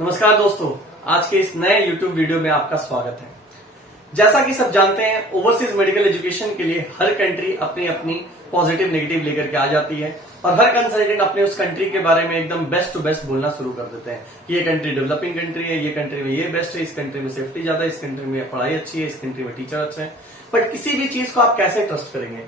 नमस्कार दोस्तों, आज के इस नए YouTube वीडियो में आपका स्वागत है। जैसा कि सब जानते हैं, ओवरसीज मेडिकल एजुकेशन के लिए हर कंट्री अपनी अपनी पॉजिटिव नेगेटिव लेकर के आ जाती है और हर कंसल्टेंट अपने उस कंट्री के बारे में एकदम बेस्ट टू बेस्ट बोलना शुरू कर देते हैं कि ये कंट्री डेवलपिंग कंट्री है, ये कंट्री में ये बेस्ट है, इस कंट्री में सेफ्टी ज्यादा है, इस कंट्री में पढ़ाई अच्छी है, इस कंट्री में टीचर अच्छे हैं। बट किसी भी चीज को आप कैसे ट्रस्ट करेंगे,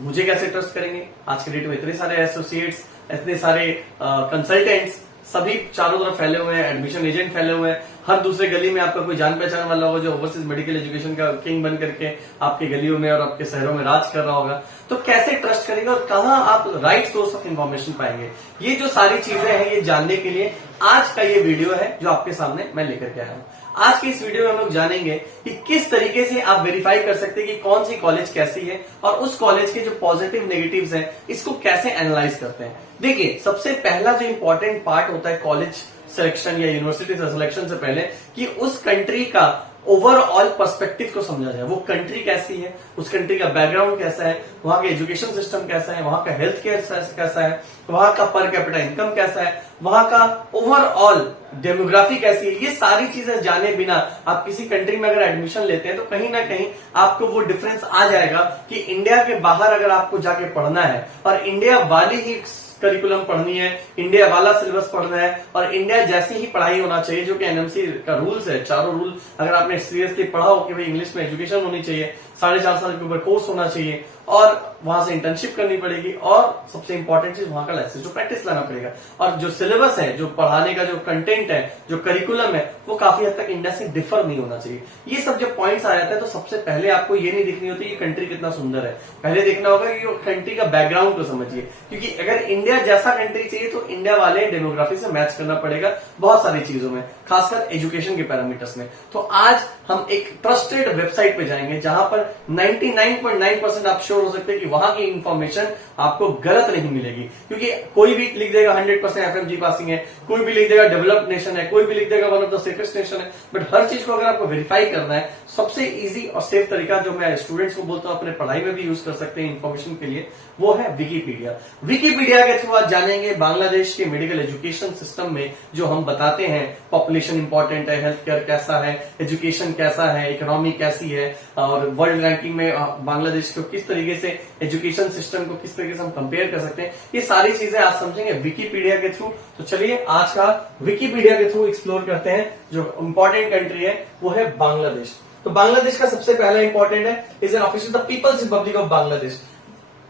मुझे कैसे ट्रस्ट करेंगे? आज के डेट में इतने सारे एसोसिएट्स, इतने सारे कंसल्टेंट्स सभी चारों तरफ फैले हुए हैं, एडमिशन एजेंट फैले हुए हैं। हर दूसरे गली में आपका कोई जान पहचान वाला होगा जो ओवरसीज मेडिकल एजुकेशन का किंग बन करके आपके गलियों में और आपके शहरों में राज कर रहा होगा। तो कैसे ट्रस्ट करेंगे और कहां आप राइट सोर्स ऑफ इंफॉर्मेशन पाएंगे, ये जो सारी चीजें हैं ये जानने के लिए आज का ये वीडियो है जो आपके सामने मैं लेकर के आया हूं। आज की इस वीडियो में हम लोग जानेंगे कि किस तरीके से आप वेरीफाई कर सकते हैं कि कौन सी कॉलेज कैसी है और उस कॉलेज के जो पॉजिटिव नेगेटिव्स हैं इसको कैसे एनालाइज करते हैं। देखिए, सबसे पहला जो इंपॉर्टेंट पार्ट होता है कॉलेज सिलेक्शन या यूनिवर्सिटी सिलेक्शन से पहले कि उस कंट्री का ओवरऑल पर्सपेक्टिव को समझा जाए। वो कंट्री कैसी है, उस कंट्री का बैकग्राउंड कैसा है, वहां का एजुकेशन सिस्टम कैसा है, वहां का हेल्थ केयर कैसा है, वहां का पर कैपिटा इनकम कैसा है, वहां का ओवरऑल डेमोग्राफी कैसी है। ये सारी चीजें जाने बिना आप किसी कंट्री में अगर एडमिशन लेते हैं तो कहीं ना कहीं आपको वो डिफरेंस आ जाएगा कि इंडिया के बाहर अगर आपको जाके पढ़ना है और इंडिया वाली ही करिकुलम पढ़नी है, इंडिया वाला सिलेबस पढ़ना है और इंडिया जैसी ही पढ़ाई होना चाहिए जो कि एनएमसी का रूल्स है। चारों रूल अगर आपने सीरियसली पढ़ा हो कि भाई इंग्लिश में एजुकेशन होनी चाहिए, 4.5 साल के ऊपर कोर्स होना चाहिए और वहां से इंटर्नशिप करनी पड़ेगी और सबसे इंपॉर्टेंट चीज वहां का लाइसेंस जो प्रैक्टिस लाना पड़ेगा और जो सिलेबस है, जो पढ़ाने का जो कंटेंट है, जो करिकुलम है, वो काफी हद तक इंडिया से डिफर नहीं होना चाहिए। ये सब जब पॉइंट्स आ जाते हैं तो सबसे पहले आपको ये नहीं दिखनी होती कि कंट्री कितना सुंदर है, पहले देखना होगा कि कंट्री का बैकग्राउंड को समझिए। क्योंकि अगर इंडिया जैसा कंट्री चाहिए तो इंडिया वाले डेमोग्राफी से मैच करना पड़ेगा बहुत सारी चीजों में, खासकर एजुकेशन के पैरामीटर्स में। तो आज हम एक ट्रस्टेड वेबसाइट पे जाएंगे जहां पर 99.9% आप श्योर हो सकते हैं कि वहां की इंफॉर्मेशन आपको गलत नहीं मिलेगी। क्योंकि कोई भी लिख देगा 100% एफएमजी पासिंग है, कोई भी लिख देगा डेवलप्ड नेशन है, कोई भी लिख देगा one of the safest nation है। बट हर चीज को अगर आपको वेरीफाई करना है, सबसे इजी और सेफ तरीका जो मैं स्टूडेंट्स को बोलता हूं अपने पढ़ाई में भी यूज कर सकते हैं इन्फॉर्मेशन के लिए, वो है विकिपीडिया। विकिपीडिया के थ्रू आज जानेंगे बांग्लादेश के मेडिकल एजुकेशन सिस्टम में जो हम बताते हैं पॉपुलेशन इंपॉर्टेंट है, हेल्थ केयर कैसा है, एजुकेशन कैसा है, इकोनॉमी कैसी है और वर्ल्ड रैंकिंग में बांग्लादेश को किस तरीके से एजुकेशन सिस्टम को किस तरीके से हम कंपेयर कर सकते हैं, ये सारी चीजें आज समझेंगे विकिपीडिया के थ्रू। तो चलिए आज का विकिपीडिया के थ्रू एक्सप्लोर करते हैं। जो इंपॉर्टेंट कंट्री है वो है बांग्लादेश। तो बांग्लादेश का सबसे पहला इंपॉर्टेंट है is an official the People's Republic of Bangladesh.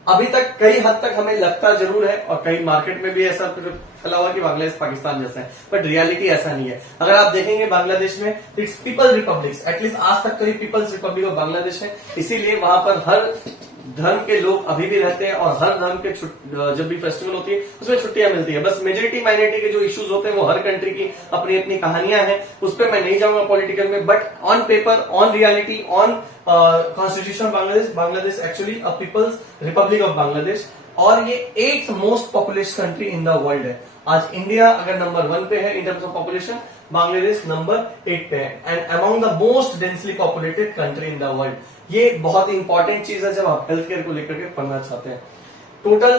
अभी तक कई हद तक हमें लगता जरूर है और कई मार्केट में भी ऐसा फैला हुआ कि बांग्लादेश पाकिस्तान जैसा है, बट रियलिटी ऐसा नहीं है। अगर आप देखेंगे बांग्लादेश में इट्स पीपल रिपब्लिक, एटलीस्ट आज तक तो ये पीपल्स रिपब्लिक ऑफ बांग्लादेश है। इसीलिए वहां पर हर धर्म के लोग अभी भी रहते हैं और हर धर्म के जब भी फेस्टिवल होती है उसमें छुट्टियां मिलती है। बस मेजोरिटी माइनॉरिटी के जो इश्यूज होते हैं वो हर कंट्री की अपनी अपनी कहानियां हैं, उस पर मैं नहीं जाऊंगा पॉलिटिकल में। But on paper, on reality, on constitution Bangladesh actually a people's Republic of Bangladesh और ये 8th most populace country in the world है। आज इंडिया अगर नंबर 1 पे है in terms of population, Bangladesh number 8 पे है and among the most densely populated country in the world. ये बहुत इंपॉर्टेंट चीज है जब आप हेल्थ केयर को लेकर के पढ़ना चाहते हैं। टोटल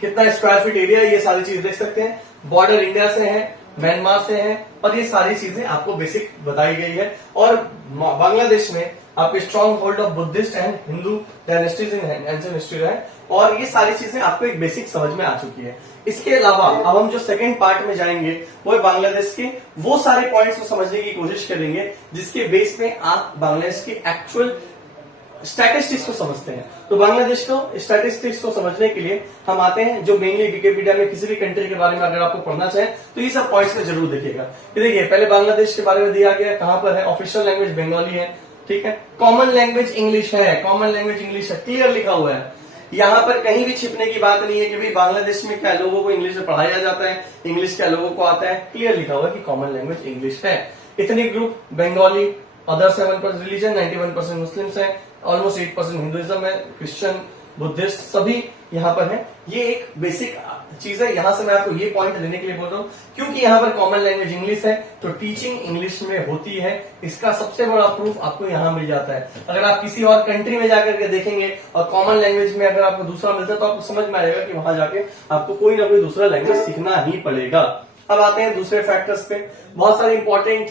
कितना स्क्वायर फीट एरिया है ये सारी चीज देख सकते हैं। बॉर्डर इंडिया से है, म्यांमार से है और ये सारी चीजें आपको बेसिक बताई गई है। और बांग्लादेश में आपके strong hold of Buddhist and Hindu dynasties in ancient history है और ये सारी चीजें आपको एक बेसिक समझ में आ चुकी है। इसके अलावा अब हम जो सेकंड पार्ट में जाएंगे वो है बांग्लादेश के वो सारे पॉइंट्स को समझने की कोशिश करेंगे जिसके बेस में आप बांग्लादेश की एक्चुअल स्टैटिस्टिक्स को समझते हैं। तो बांग्लादेश को स्टैटिस्टिक्स को समझने के लिए हम आते हैं जो मेनली विकिपीडिया में किसी भी कंट्री के बारे में अगर आपको पढ़ना चाहें तो ये सब पॉइंट्स में जरूर देखिएगा। देखिए, पहले बांग्लादेश के बारे में दिया गया, कहां पर है, ऑफिशियल लैंग्वेज बंगाली है, ठीक है, कॉमन लैंग्वेज इंग्लिश है, कॉमन लैंग्वेज इंग्लिश है, क्लियर लिखा हुआ है। यहाँ पर कहीं भी छिपने की बात नहीं है कि भाई बांग्लादेश में क्या लोगों को इंग्लिश में पढ़ाया जाता है, इंग्लिश क्या लोगों को आता है, क्लियर लिखा हुआ है कि कॉमन लैंग्वेज इंग्लिश है। Ethnic group Bengali, other 7% religion, 91% Muslims है, ऑलमोस्ट 8% हिंदुइज्म है, क्रिश्चियन, बुद्धिस्ट सभी यहाँ पर है। ये एक बेसिक चीज है, यहां से मैं आपको ये पॉइंट लेने के लिए बोल रहा हूँ क्योंकि यहाँ पर कॉमन लैंग्वेज इंग्लिश है तो टीचिंग इंग्लिश में होती है। इसका सबसे बड़ा प्रूफ आपको यहाँ मिल जाता है। अगर आप किसी और कंट्री में जाकर के देखेंगे और कॉमन लैंग्वेज में अगर आपको दूसरा मिलता है तो आपको समझ में आएगा कि वहां जाके आपको कोई ना कोई दूसरा लैंग्वेज सीखना ही पड़ेगा। अब आते हैं दूसरे फैक्टर्स पे, बहुत सारे इंपॉर्टेंट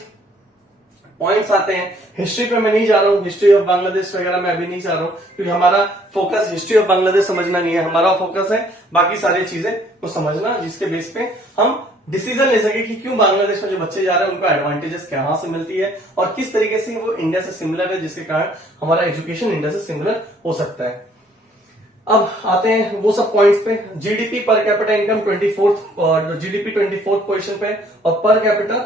पॉइंट्स आते हैं। हिस्ट्री पे मैं नहीं जा रहा हूँ, हिस्ट्री ऑफ बांग्लादेश वगैरह मैं अभी नहीं जा रहा हूँ, क्योंकि हमारा फोकस हिस्ट्री ऑफ बांग्लादेश समझना नहीं है, हमारा फोकस है बाकी सारी चीजें को समझना, जिसके बेस पे हम डिसीजन ले सके कि क्यों बांग्लादेश में जो बच्चे जा रहे हैं उनको एडवांटेजेस कहां से मिलती है और किस तरीके से वो इंडिया से सिमिलर है, जिसके कारण हमारा एजुकेशन इंडिया से सिमिलर हो सकता है। अब आते हैं वो सब पॉइंट्स पे। GDP per capita income 24th और जीडीपी 24th पोजीशन पे, और पर कैपिटा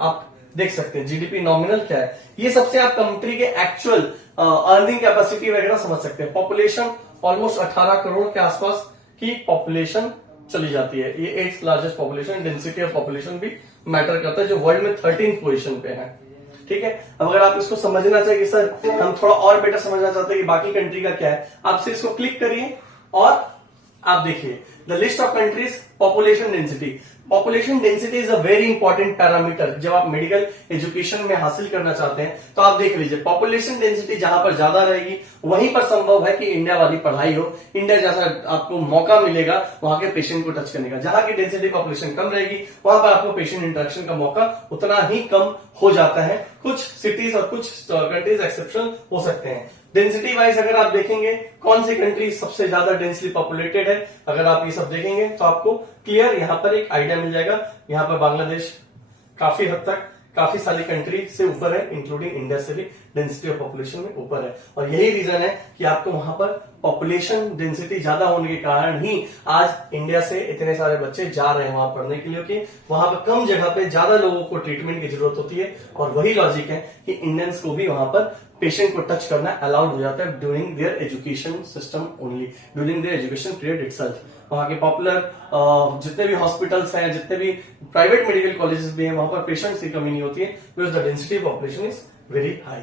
आप देख सकते हैं जीडीपी नॉमिनल क्या है। ये सबसे आप कंट्री के एक्चुअल अर्निंग कैपेसिटी वगैरह समझ सकते हैं। पॉपुलेशन ऑलमोस्ट 18 करोड़ के आसपास की पॉपुलेशन चली जाती है, ये 8th largest population. Density of population भी मैटर करता है, जो वर्ल्ड में 13th पोजीशन पे है। ठीक है, अब अगर आप इसको समझना चाहिए सर हम थोड़ा और बेटर समझना चाहते हैं कि बाकी कंट्री का क्या है, आप सिर्फ इसको क्लिक करिए और आप देखिए the list of countries population density. Population density is a very important parameter जब आप मेडिकल एजुकेशन में हासिल करना चाहते हैं। तो आप देख लीजिए पॉपुलेशन डेंसिटी जहां पर ज्यादा रहेगी वहीं पर संभव है कि इंडिया वाली पढ़ाई हो, इंडिया जैसा आपको मौका मिलेगा वहां के पेशेंट को टच करने का। जहां की डेंसिटी पॉपुलेशन कम रहेगी वहां पर आपको पेशेंट इंटरेक्शन का मौका उतना ही कम हो जाता है। कुछ सिटीज और कुछ कंट्रीज एक्सेप्शन हो सकते हैं। डेंसिटी वाइज अगर आप देखेंगे कौन सी कंट्री सबसे ज्यादा डेंसली पॉपुलेटेड है, अगर आप ये सब देखेंगे तो आपको क्लियर यहां पर एक आइडिया मिल जाएगा। यहां पर बांग्लादेश काफी हद तक काफी सारी कंट्री से ऊपर है, इंक्लूडिंग इंडिया से भी डेंसिटी ऑफ पॉपुलेशन में ऊपर है। और यही रीजन है कि आपको वहां पर पॉपुलेशन डेंसिटी ज्यादा होने के कारण ही आज इंडिया से इतने सारे बच्चे जा रहे हैं वहां पढ़ने के लिए, कि वहां पर कम जगह पे ज्यादा लोगों को ट्रीटमेंट की जरूरत होती है। और वही लॉजिक है कि इंडियंस को भी वहां पर पेशेंट को टच करना अलाउड हो जाता है during their education system only, during their education period itself. वहां के पॉपुलर जितने भी हॉस्पिटल्स हैं, जितने भी प्राइवेट मेडिकल कॉलेजेस भी हैं, वहां पर पेशेंट्स की कमी नहीं होती है, because the density population is very high.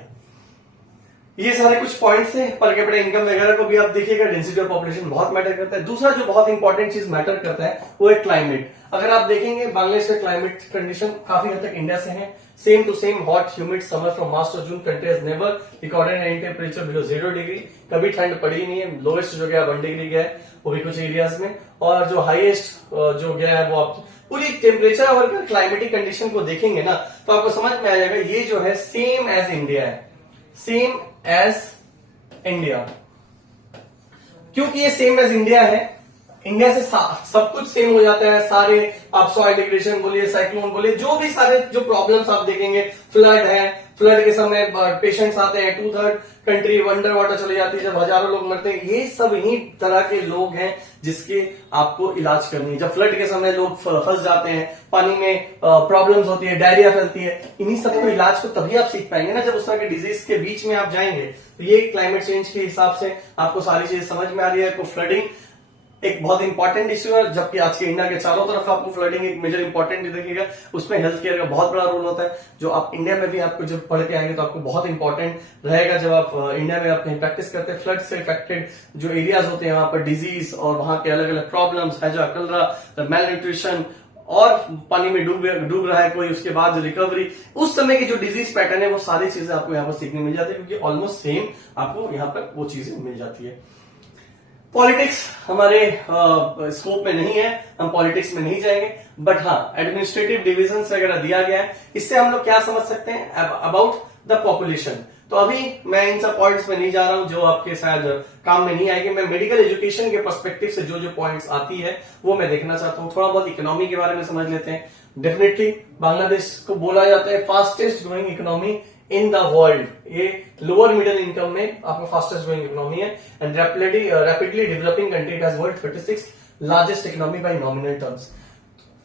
ये सारे कुछ पॉइंट्स हैं। पर कैपिटा इनकम वगैरह को भी आप देखिएगा, डेंसिटी ऑफ पॉपुलेशन बहुत मैटर करता है। दूसरा जो बहुत इंपॉर्टेंट चीज मैटर करता है वो है क्लाइमेट। अगर आप देखेंगे बांग्लादेश का क्लाइमेट कंडीशन काफी हद तक इंडिया से है, same to same hot humid summer from March to June. Country has never recorded any temperature below 0 degree, कभी ठंड पड़ी ही नहीं है। लोएस्ट जो गया 1 डिग्री गया है, वो भी कुछ एरियाज में, और जो हाईएस्ट जो गया है वो आप पूरी टेम्परेचर और क्लाइमेटिक कंडीशन को देखेंगे ना तो आपको समझ में आ जाएगा ये जो है सेम एज इंडिया है, सेम एज इंडिया। क्योंकि ये सेम एज इंडिया है, इंडिया से सब कुछ सेम हो जाता है। सारे आप सॉइल डिग्रेडेशन बोलिए, साइक्लोन बोलिए, जो भी सारे जो प्रॉब्लम्स आप देखेंगे, फ्लड है, फ्लड के समय पेशेंट्स आते हैं, 2/3 कंट्री अंडर वाटर चली जाती है जब हजारों लोग मरते हैं, ये सब इन्हीं तरह के लोग हैं जिसके आपको इलाज करनी है। जब फ्लड के समय लोग फंस जाते हैं, पानी में प्रॉब्लम्स होती है, डायरिया फैलती है, इन्हीं सब को इलाज को तभी आप सीख पाएंगे ना जब उस तरह के डिजीज के बीच में आप जाएंगे। तो ये क्लाइमेट चेंज के हिसाब से आपको सारी चीजें समझ में आ रही है। आपको फ्लडिंग एक बहुत इंपॉर्टेंट इश्यू है, जबकि आज के इंडिया के चारों तरफ आपको फ्लडिंग एक मेजर इंपॉर्टेंट दिखेगा, उसमें हेल्थ केयर का बहुत बड़ा रोल होता है, जो आप इंडिया में भी आपको जब पढ़ के आएंगे तो आपको बहुत इंपॉर्टेंट रहेगा। जब आप इंडिया में आप कहीं प्रैक्टिस करते हैं, फ्लड से इफेक्टेड जो एरियाज होते हैं वहां पर डिजीज और वहां के अलग अलग प्रॉब्लम्स, हैजा, कलरा, मेल न्यूट्रिशन, और पानी में डूब रहा है कोई, उसके बाद रिकवरी, उस समय की जो डिजीज पैटर्न है वो सारी चीजें आपको यहाँ पर सीखने मिल जाती है, क्योंकि ऑलमोस्ट सेम आपको यहाँ पर वो चीजें मिल जाती है। पॉलिटिक्स हमारे स्कोप में नहीं है, हम पॉलिटिक्स में नहीं जाएंगे, बट हाँ एडमिनिस्ट्रेटिव डिविजन वगैरह दिया गया है। इससे हम लोग क्या समझ सकते हैं अबाउट द पॉपुलेशन। तो अभी मैं इन सब पॉइंट्स में नहीं जा रहा हूं जो आपके शायद काम में नहीं आएंगे। मैं मेडिकल एजुकेशन के पर्सपेक्टिव से जो जो पॉइंट्स आती है वो मैं देखना चाहता हूं। थोड़ा बहुत इकोनॉमी के बारे में समझ लेते हैं। डेफिनेटली बांग्लादेश को बोला जाता है fastest growing economy in the world. ये लोअर मिडिल इनकम में आपका फास्टेस्ट ग्रोइंग इकोनॉमी है, and rapidly developing country has world 36 largest economy bye nominal terms.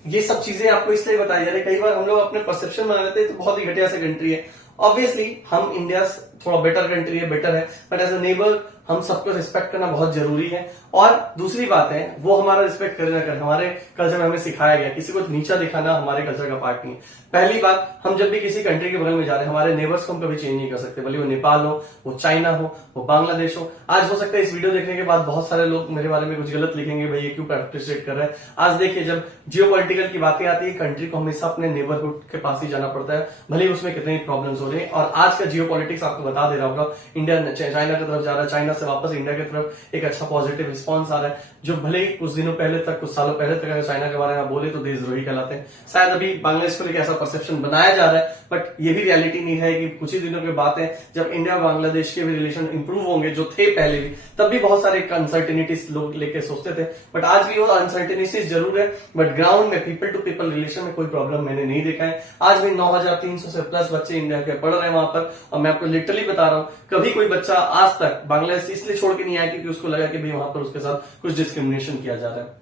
ये सब चीजें आपको इसलिए बताई जा रही है। कई बार हम लोग अपने परसेप्शन बना लेते हैं तो बहुत ही घटिया सी कंट्री है। ऑब्वियसली हम इंडिया थोड़ा बेटर कंट्री है, बेटर है, बट एज अ नेबर हम सबको रिस्पेक्ट करना बहुत जरूरी है। और दूसरी बात है वो हमारा रिस्पेक्ट करे ना करे, हमारे कल्चर में हमें सिखाया गया किसी को नीचा दिखाना हमारे कल्चर का पार्ट नहीं है। पहली बात, हम जब भी किसी कंट्री के बगल में जा रहे हैं, हमारे नेबर्स को हम कभी चेंज नहीं कर सकते, भले वो नेपाल हो, वो चाइना हो, वो बांग्लादेश हो। आज हो सकता है इस वीडियो देखने के बाद बहुत सारे लोग मेरे बारे में कुछ गलत लिखेंगे, भाई ये क्यों प्रैक्टिस कर रहे हैं। आज देखिए जब जियोपॉलिटिकल की बातें आती है, कंट्री को हमेशा अपने नेबरहुड के पास ही जाना पड़ता है, भले उसमें कितनी प्रॉब्लम्स हो। रहे हैं। और आज का जियो पॉलिटिक्स आपको बता दे रहा होगा, इंडिया चाइना की तरफ जा रहा है, चाइना से वापस इंडिया की तरफ एक अच्छा पॉजिटिव रिस्पॉन्स आ रहा है। जो भले ही कुछ दिनों पहले तक, कुछ सालों पहले तक अगर चाइना के बारे में बोले तो देशद्रोही कहलाते हैं। शायद अभी बांग्लादेश को लेकर ऐसा परसेप्शन बनाया जा रहा है, बट ये भी रियलिटी नहीं है कि कुछ ही दिनों की बात है जब इंडिया और बांग्लादेश के भी रिलेशन इंप्रूव होंगे, जो थे पहले भी, तब भी बहुत सारे अनसर्टेनिटीज लोग लेके सोचते थे। बट आज भी वो अनसर्टेनिटीज जरूर है, बट ग्राउंड में पीपल टू पीपल रिलेशन में कोई प्रॉब्लम मैंने नहीं देखा है। आज भी 9300 से प्लस बच्चे इंडिया के पढ़ रहे हैं वहां पर, और मैं आपको लिटरली बता रहा हूं, कभी कोई बच्चा आज तक बांग्लादेश इसलिए छोड़ के नहीं आया क्योंकि उसको लगा कि भाई वहां पर उसके साथ कुछ डिस्क्रिमिनेशन किया जा रहा है।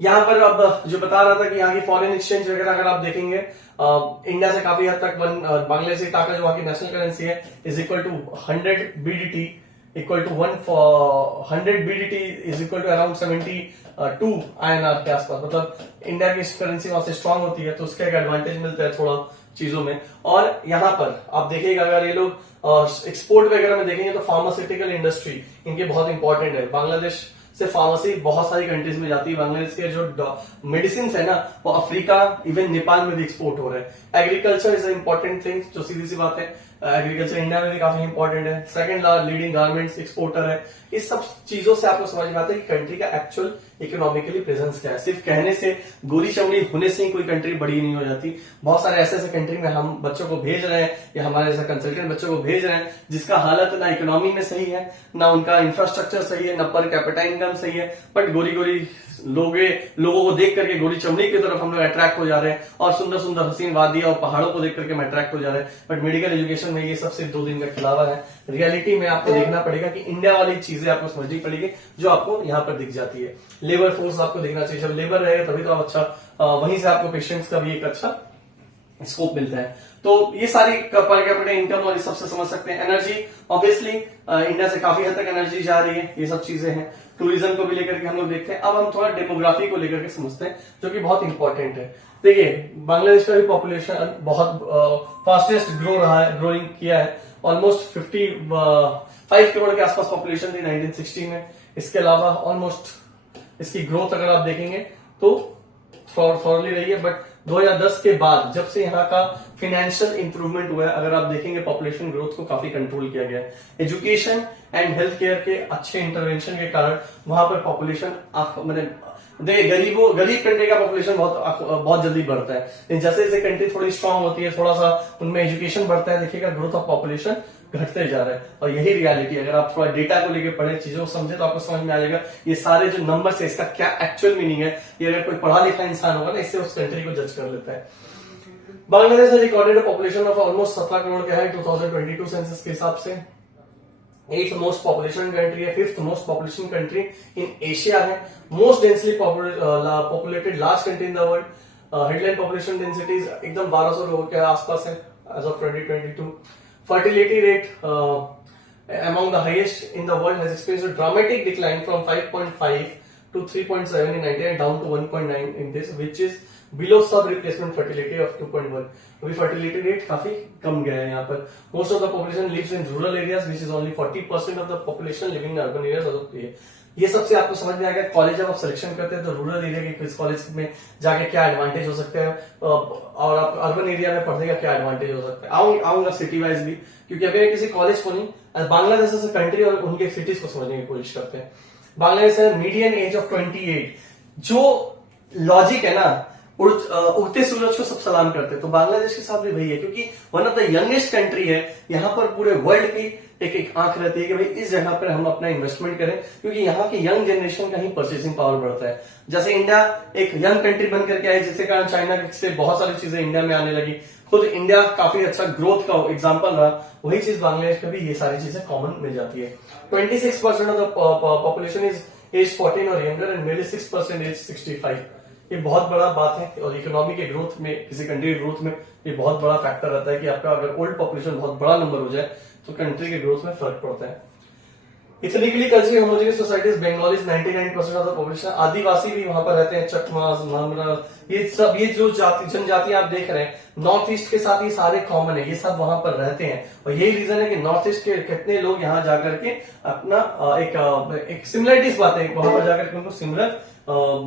यहां पर अब जो बता रहा था कि यहाँ की फॉरेन एक्सचेंज वगैरह अगर आप देखेंगे, इंडिया से काफी हद तक बांग्लादेशी टाका जो वहां की नेशनल करेंसी है is equal to 100 BDT equal to 100 BDT is equal to around 72 INR के आसपास। मतलब इंडिया की करेंसी वहां से स्ट्रांग होती है तो उसका एक एडवांटेज मिलता है थोड़ा चीजों में। और यहाँ पर आप देखिएगा, अगर ये लोग एक्सपोर्ट वगैरह में देखेंगे तो फार्मास्यूटिकल इंडस्ट्री इनकी बहुत इंपॉर्टेंट है। बांग्लादेश से फार्मेसी बहुत सारी कंट्रीज में जाती है। बांग्लादेश के जो मेडिसिन है ना, वो अफ्रीका, इवन नेपाल में भी एक्सपोर्ट हो रहा है। एग्रीकल्चर इज इंपॉर्टेंट थिंग, जो सीधी सी बात है, एग्रीकल्चर इंडिया में भी काफी इंपॉर्टेंट है। सेकंड लीडिंग गारमेंट्स एक्सपोर्टर है। इस सब चीजों से आपको समझ में आता है कि कंट्री का एक्चुअल इकोनॉमिकली प्रेजेंस क्या है। सिर्फ कहने से, गोरी चमड़ी होने से ही कोई कंट्री बड़ी नहीं हो जाती। बहुत सारे ऐसे कंट्री में हम बच्चों को भेज रहे हैं या हमारे ऐसे कंसल्टेंट बच्चों को भेज रहे हैं जिसका हालत ना इकोनॉमी में सही है, ना उनका इंफ्रास्ट्रक्चर सही है, ना पर कैपिटा इनकम सही है, बट गोरी गोरी लोगों को देख करके गोरी चमड़ी की तरफ हम लोग अट्रैक्ट हो जा रहे हैं, और सुंदर सुंदर हसीन वादियां और पहाड़ों को देख करके हम अट्रैक्ट हो जा रहे हैं। बट मेडिकल एजुकेशन में ये सब सिर्फ 2 दिन का खिलावा है। रियलिटी में आपको देखना पड़ेगा कि इंडिया वाली चीजें आपको समझनी पड़ेगी जो आपको यहाँ पर दिख जाती है। लेबर फोर्स आपको देखना चाहिए, जब लेबर रहेगा तभी तो आप अच्छा, वहीं से आपको पेशेंट्स का भी एक अच्छा स्कोप मिलता है। तो ये सारी पर कैपिटा इनकम और ये सबसे समझ सकते हैं। एनर्जी ऑब्वियसली इंडिया से काफी हद तक एनर्जी जा रही है, ये सब चीजें हैं। टूरिज्म को भी लेकर के हम लोग देखते हैं। अब हम थोड़ा डेमोग्राफी को लेकर के समझते हैं, जो कि बहुत इंपॉर्टेंट है। देखिए, बांग्लादेश का भी पॉपुलेशन बहुत फास्टेस्ट ग्रोइंग किया है। ऑलमोस्ट 55 करोड़ के आसपास पॉपुलेशन थी 1960 में। इसके अलावा ऑलमोस्ट इसकी ग्रोथ अगर आप देखेंगे तो थॉरली रही है, बट 2010 के बाद जब से यहाँ का फाइनेंशियल इंप्रूवमेंट हुआ है, अगर आप देखेंगे पॉपुलेशन ग्रोथ को काफी कंट्रोल किया गया है। एजुकेशन एंड हेल्थ केयर के अच्छे इंटरवेंशन के कारण वहां पर पॉपुलेशन देखिए, गरीब कंट्री का पॉपुलेशन बहुत जल्दी बढ़ता है। जैसे जैसे कंट्री थोड़ी स्ट्रांग होती है, थोड़ा सा उनमें एजुकेशन बढ़ता है, देखिएगा ग्रोथ ऑफ पॉपुलेशन घटते जा रहा है। और यही रियलिटी, अगर आप थोड़ा डेटा को लेकर पढ़े, चीजों को समझे, तो आपको समझ में आ जाएगा ये सारे जो नंबर्स है इसका क्या एक्चुअल मीनिंग है। ये अगर कोई पढ़ा लिखा इंसान होगा ना, इससे उस कंट्री को जज कर लेता है। बांग्लादेश ने recorded population of almost 17 crore का है 2022 सेंसस के हिसाब से। 8th मोस्ट पॉपुलेशन कंट्री है, 5th most population country in Asia है, most densely populated large country in the world. Headline population densities एकदम 1200 लोगों के आसपास है as of 2022। Fertility rate among the highest in the world has experienced a dramatic decline from 5.5 to 3.7 in 90 and down to 1.9 in this, which is below sub replacement fertility of 2.1. अभी fertility rate काफी कम गया है यहाँ पर। Most of the population lives in rural areas, which is only 40% of the population living in urban areas. ये सबसे आपको समझ में आएगा। कॉलेज जब आप सिलेक्शन करते हैं तो रूरल एरिया के किस कॉलेज में जाके क्या एडवांटेज हो सकते हैं, और आप अर्बन एरिया में पढ़ने का क्या एडवांटेज हो सकता है। आऊंगा सिटी वाइज भी, क्योंकि अभी किसी कॉलेज को नहीं, बांग्लादेश एज अ कंट्री और उनके सिटीज को समझने की कोशिश करते हैं। बांग्लादेश है मीडियन एज ऑफ 28। जो लॉजिक है ना, उगते सूरज को सब सलाम करते हैं, तो बांग्लादेश के साथ भी वही है, क्योंकि one of the youngest country है। यहाँ पर पूरे वर्ल्ड की एक आंख रहती है कि भाई इस जगह पर हम अपना इन्वेस्टमेंट करें, क्योंकि यहाँ की यंग जनरेशन का ही परचेसिंग पावर बढ़ता है। जैसे इंडिया एक यंग कंट्री बन करके आई, जिसके कारण चाइना से बहुत सारी चीजें इंडिया में आने लगी। खुद इंडिया काफी अच्छा ग्रोथ का एग्जाम्पल रहा, वही चीज बांग्लादेश में भी ये सारी चीजें कॉमन मिल जाती है। 26% of the population is age 14 और यंगर एंड मेरे 6% एज 65। ये बहुत बड़ा बात है, और इकोनॉमी के ग्रोथ में, किसी कंट्री के ग्रोथ में ये बहुत बड़ा फैक्टर रहता है कि आपका अगर ओल्ड पॉपुलेशन बहुत बड़ा नंबर हो जाए तो कंट्री के ग्रोथ में फर्क पड़ता है। Ethnically culturally homogeneous societies, Bengalis 99% of the population, Adivasi भी वहां पर रहते हैं, चकमास, मामरा, ये जो जनजातियां आप देख रहे हैं, नॉर्थ ईस्ट के साथ ये सारे कॉमन है, ये सब वहां पर रहते हैं। और यही रीजन है कि नॉर्थ ईस्ट के कितने लोग यहाँ जाकर के अपना एक सिमिलरिटीज पाते हैं, वहां पर जाकर के उनको सिमिलर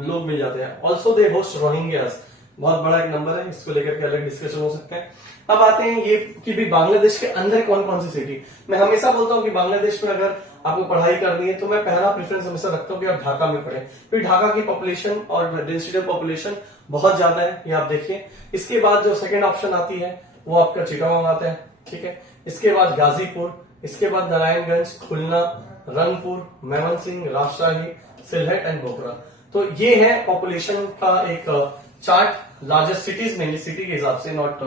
लोग मिल जाते हैं। ऑल्सो दे होस्ट रोहिंग्यास, बहुत बड़ा एक नंबर है, इसको लेकर के अलग डिस्कशन हो सकते हैं। अब आते हैं ये कि भी बांग्लादेश के अंदर कौन कौन सी सिटी। मैं हमेशा बोलता हूँ कि बांग्लादेश में अगर आपको पढ़ाई करनी है तो मैं पहला प्रेफरेंस हमेशा रखता हूँ कि आप ढाका में पढ़ें, क्योंकि ढाका की पॉपुलेशन और डेंसिटी ऑफ पॉपुलेशन बहुत ज्यादा है, ये आप देखिए। इसके बाद जो सेकंड ऑप्शन आती है वो आपका चिटागोंग आता है, ठीक है। इसके बाद गाजीपुर, इसके बाद नारायणगंज, खुलना, रंगपुर, मेमनसिंह, राजशाही, सिलहट एंड बोगरा। तो ये है पॉपुलेशन का एक चार्ट लार्जेस्ट सिटीज में, सिटी के हिसाब से, नॉट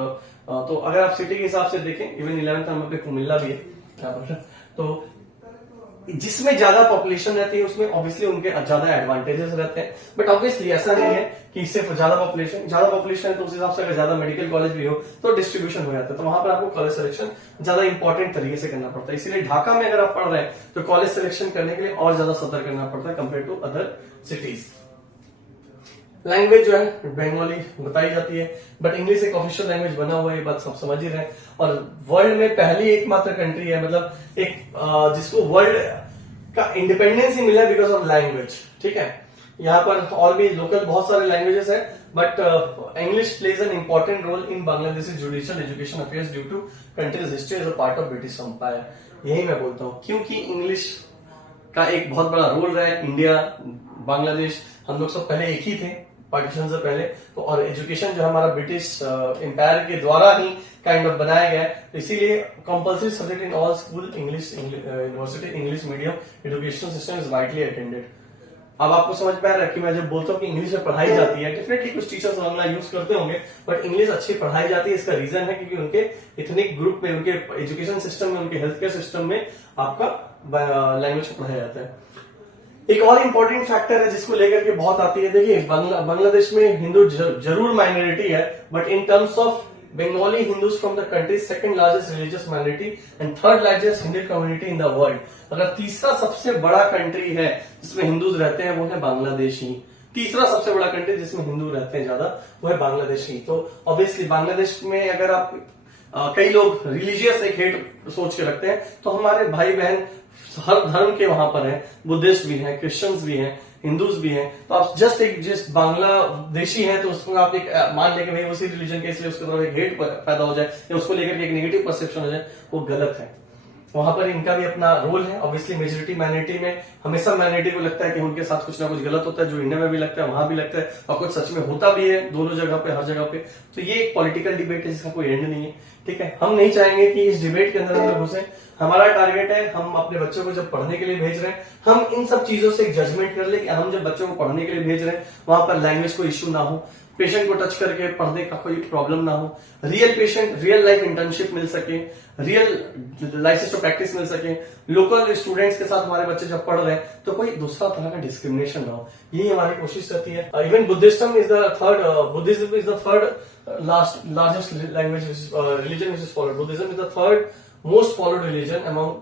तो अगर आप सिटी के हिसाब से देखें, इवन 11th नंबर पे कुमिल्ला भी है यहाँ पर। तो जिसमें ज्यादा पॉपुलेशन रहती है उसमें ऑब्वियसली उनके ज्यादा एडवांटेजेस रहते हैं, बट ऑब्वियसली ऐसा नहीं है कि सिर्फ ज्यादा पॉपुलेशन है तो उस हिसाब से अगर ज्यादा मेडिकल कॉलेज भी हो तो डिस्ट्रीब्यूशन हो जाता है, तो वहां पर आपको कॉलेज सिलेक्शन ज्यादा इंपॉर्टेंट तरीके से करना पड़ता है। इसीलिए ढाका में अगर आप पढ़ रहे हैं तो कॉलेज सिलेक्शन करने के लिए और ज्यादा सतर्क करना पड़ता है compare to other cities. Language जो है बंगाली बताई जाती है, बट इंग्लिश एक ऑफिशियल लैंग्वेज बना हुआ है, ये बात सब समझ ही रहे हैं। और वर्ल्ड में पहली एकमात्र कंट्री है, मतलब एक जिसको वर्ल्ड का इंडिपेंडेंस ही मिला है बिकॉज ऑफ लैंग्वेज, ठीक है। यहाँ पर और भी लोकल बहुत सारे लैंग्वेजेस है, but English plays an important role in Bangladesh judicial education affairs due to country's history as a part of British empire. यही मैं बोलता हूँ, क्योंकि इंग्लिश का एक बहुत बड़ा रोल रहा है। इंडिया, बांग्लादेश, हम लोग सब पहले एक ही थे पार्टीशन से पहले, तो और एजुकेशन जो हमारा ब्रिटिश एम्पायर के द्वारा ही काइंड ऑफ बनाया गया है, तो इसीलिए compulsory subject in all school English university English medium education system is widely attended. अब आपको समझ पा रहा है कि मैं जब बोलता हूँ कि इंग्लिश में पढ़ाई जाती है, डेफिनेटली कुछ टीचर्स बांग्ला यूज करते होंगे, बट इंग्लिश अच्छी पढ़ाई जाती है। इसका रीजन है क्योंकि उनके इथनिक ग्रुप में, उनके एजुकेशन सिस्टम में, उनके हेल्थ केयर सिस्टम में आपका लैंग्वेज पढ़ाया जाता है। एक और इम्पोर्टेंट फैक्टर है जिसको लेकर के बहुत आती है, देखिए बांग्लादेश में हिंदू जरूर माइनॉरिटी है, but in terms of Bengali Hindus from the country second largest religious minority and third largest Hindu community in the world. अगर तीसरा सबसे बड़ा कंट्री है जिसमें हिंदूज रहते हैं वो है बांग्लादेश ही। तीसरा सबसे बड़ा कंट्री जिसमें हिंदू रहते हैं ज्यादा वो है बांग्लादेश ही। तो ऑब्वियसली बांग्लादेश में अगर आप कई लोग रिलीजियस एक हेट सोच के रखते हैं, तो हमारे भाई बहन हर धर्म के वहां पर हैं, बुद्धिस्ट भी हैं, क्रिश्चियंस भी हैं, हिंदूज भी हैं। तो आप जस्ट एक जिस बांग्लादेशी है तो उसको आप एक मान लेके भाई उसी रिलीजन के, इसलिए उसके तरफ एक हेट पैदा हो जाए या उसको लेकर एक नेगेटिव परसेप्शन हो जाए, वो गलत है। वहां पर इनका भी अपना रोल है। ऑब्वियसली मेजोरिटी माइनॉरिटी में हमेशा माइनॉरिटी को लगता है कि उनके साथ कुछ ना कुछ गलत होता है, जो इंडिया में भी लगता है वहां भी लगता है, और कुछ सच में होता भी है दोनों जगह पे, हर जगह पे। तो ये एक पॉलिटिकल डिबेट है जिसका कोई एंड नहीं है, ठीक है। हम नहीं चाहेंगे कि इस डिबेट के अंदर हम लोग घुसे। हमारा टारगेट है, हम अपने बच्चों को जब पढ़ने के लिए भेज रहे हैं, हम इन सब चीजों से एक जजमेंट कर ले कि हम जब बच्चों को पढ़ने के लिए भेज रहे हैं वहां पर लैंग्वेज को इश्यू ना हो, पेशेंट को टच करके पढ़ने का कोई प्रॉब्लम ना हो, real patient, real life internship मिल सके, रियल लाइसेंस टू प्रैक्टिस मिल सके, लोकल स्टूडेंट्स के साथ हमारे बच्चे जब पढ़ रहे हैं तो कोई दूसरा तरह का डिस्क्रिमिनेशन ना हो, यही हमारी कोशिश रहती है। Even Buddhism is the third largest language religion which is followed. Buddhism is the third most followed religion among,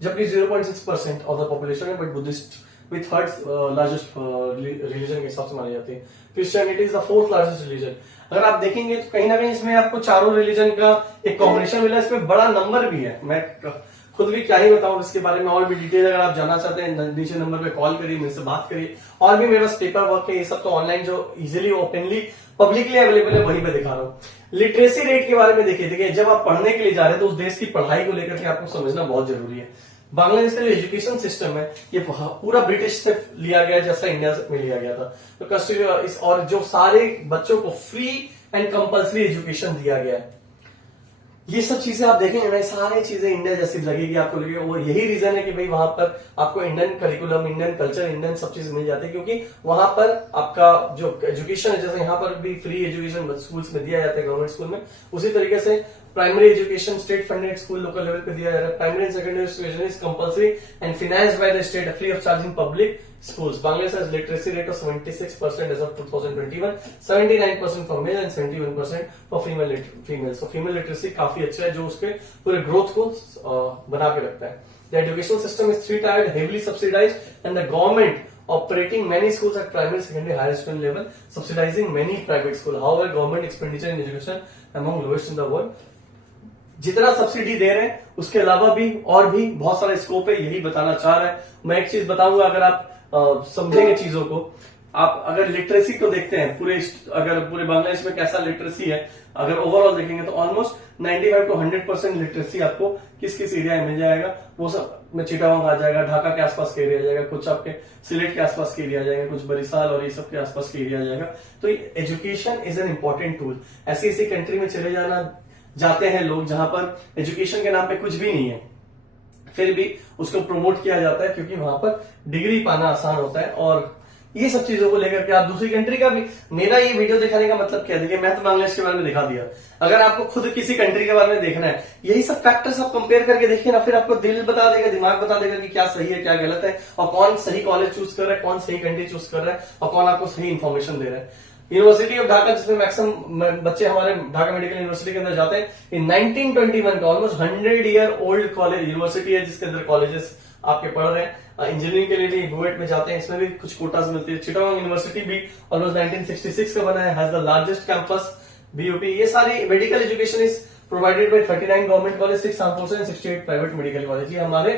जबकि 0.6% ऑफ द पॉपुलेशन है, but Buddhist with third largest religion के हिसाब से मानी जाती है। Christianity is the fourth largest religion. अगर आप देखेंगे तो कहीं ना कहीं इसमें आपको चारों रिलीजन का एक कॉम्बिनेशन मिला है, इसमें बड़ा नंबर भी है। मैं खुद भी क्या ही बताऊं इसके बारे में, और भी डिटेल अगर आप जानना चाहते हैं नीचे नंबर पे कॉल करिए, मेरे से बात करिए। और भी मेरे पास पेपर वर्क है, ये सब तो ऑनलाइन जो इजिली ओपनली पब्लिकली अवेलेबल है वही मैं दिखा रहा हूँ। लिटरेसी रेट के बारे में देखिए, जब आप पढ़ने के लिए जा रहे हैं तो उस देश की पढ़ाई को लेकर के आपको समझना बहुत जरूरी है। बांग्लादेश का जो एजुकेशन सिस्टम है ये पूरा ब्रिटिश से लिया गया जैसा इंडिया में लिया गया था, तो और जो सारे बच्चों को फ्री एंड कंपल्सरी एजुकेशन दिया गया है, ये सब चीजें आप देखेंगे ना, सारी चीजें इंडिया जैसी लगेगी आपको, लगेगा वो यही रीजन है कि भाई वहां पर आपको Indian curriculum, Indian culture, Indian सब चीज मिल जाती है, क्योंकि वहां पर आपका जो एजुकेशन है, जैसे यहाँ पर भी फ्री एजुकेशन स्कूल्स में दिया जाता है गवर्नमेंट स्कूल में, उसी तरीके से primary education state funded school local level पे दिया जा रहा है। Primary and secondary education is compulsory and financed by the state free of charge in public schools. Bangladesh has literacy rate of 76% as of 2021, 79% for male and 71% for female. So female literacy काफी अच्छा है जो उसके पूरे growth को बना के रखता है. The educational system is three-tiered, heavily subsidized, and the government operating many schools at primary, secondary, higher school level, subsidizing many private schools. However, government expenditure in education among lowest in the world. जितना subsidy दे रहे हैं उसके अलावा भी और भी बहुत सारा स्कोप है, यही बताना चाह रहा है. मैं एक चीज बताऊंगा, अगर आप समझेंगे चीजों को, आप अगर लिटरेसी को देखते हैं अगर पूरे बांग्लादेश में कैसा लिटरेसी है, अगर ओवरऑल देखेंगे तो ऑलमोस्ट 95 to 100% लिटरेसी आपको किस किस एरिया में मिल जाएगा। वो सब में चिटागोंग आ जाएगा, ढाका के आसपास का एरिया आ जाएगा, कुछ आपके सिलेट के आसपास के एरिया आ जाएगा, कुछ बरिशाल और ये सब के आसपास के एरिया आ जाएगा। तो education is an important tool. ऐसी ऐसी कंट्री में चले जाते हैं लोग जहां पर एजुकेशन के नाम पे कुछ भी नहीं है, फिर भी उसको प्रमोट किया जाता है क्योंकि वहां पर डिग्री पाना आसान होता है। और ये सब चीजों को लेकर के आप दूसरी कंट्री का भी, मेरा ये वीडियो दिखाने का मतलब क्या है, देखिए मैं तो बांग्लादेश के बारे में दिखा दिया, अगर आपको खुद किसी कंट्री के बारे में देखना है, यही सब फैक्टर्स आप कंपेयर करके देखिए ना, फिर आपको दिल बता देगा, दिमाग बता देगा कि क्या सही है क्या गलत है, और कौन सही कॉलेज चूज कर रहा है, कौन सही कंट्री चूज कर रहा है, और कौन आपको सही इन्फॉर्मेशन दे रहा है। यूनिवर्सिटी ऑफ ढाका, जिसमें मैक्सिमम बच्चे हमारे ढाका मेडिकल यूनिवर्सिटी के अंदर जाते हैं, इन 1921 का almost 100 year old college university है, जिसके अंदर कॉलेजेस आपके पढ़ रहे हैं। इंजीनियरिंग के लिए भी बुएट में जाते हैं, इसमें भी कुछ कोटास मिलती है। चिटागोंग यूनिवर्सिटी भी ऑलमोस्ट 1966 का बना है, हैज द लार्जेस्ट कैंपस बीयूपी। ये सारी medical education is provided by 39 government college, 6 arm forces and 68 private medical college. ये हमारे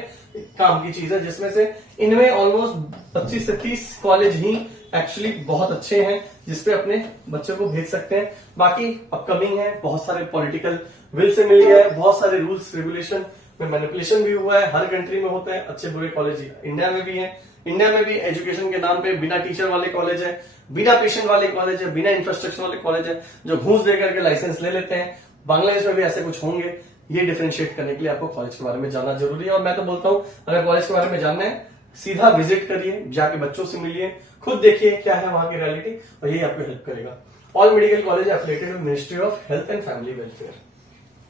काम की चीज है, जिसमें से इनमें ऑलमोस्ट 25 से 30 कॉलेज ही एक्चुअली बहुत अच्छे हैं, जिसपे अपने बच्चों को भेज सकते हैं। बाकी अपकमिंग है, बहुत सारे पॉलिटिकल विल से मिल गया है, बहुत सारे रूल्स रेगुलेशन में मैनिपुलेशन भी हुआ है, हर कंट्री में होता है। अच्छे बुरे कॉलेज इंडिया में भी है। इंडिया में भी एजुकेशन के नाम पे बिना टीचर वाले कॉलेज है, बिना पेशेंट वाले कॉलेज है, बिना इंफ्रास्ट्रक्चर वाले कॉलेज है, जो घूस दे करके लाइसेंस ले लेते हैं। बांग्लादेश में भी ऐसे कुछ होंगे। ये डिफरेंशिएट करने के लिए आपको कॉलेज के बारे में जानना जरूरी है। और मैं तो बोलता हूं, अगर कॉलेज के बारे में जानना है, सीधा विजिट करिए, जाके बच्चों से मिलिए, खुद देखिए क्या है वहां की रियलिटी, और यही आपको हेल्प करेगा। All medical college affiliated with ministry of health and family welfare.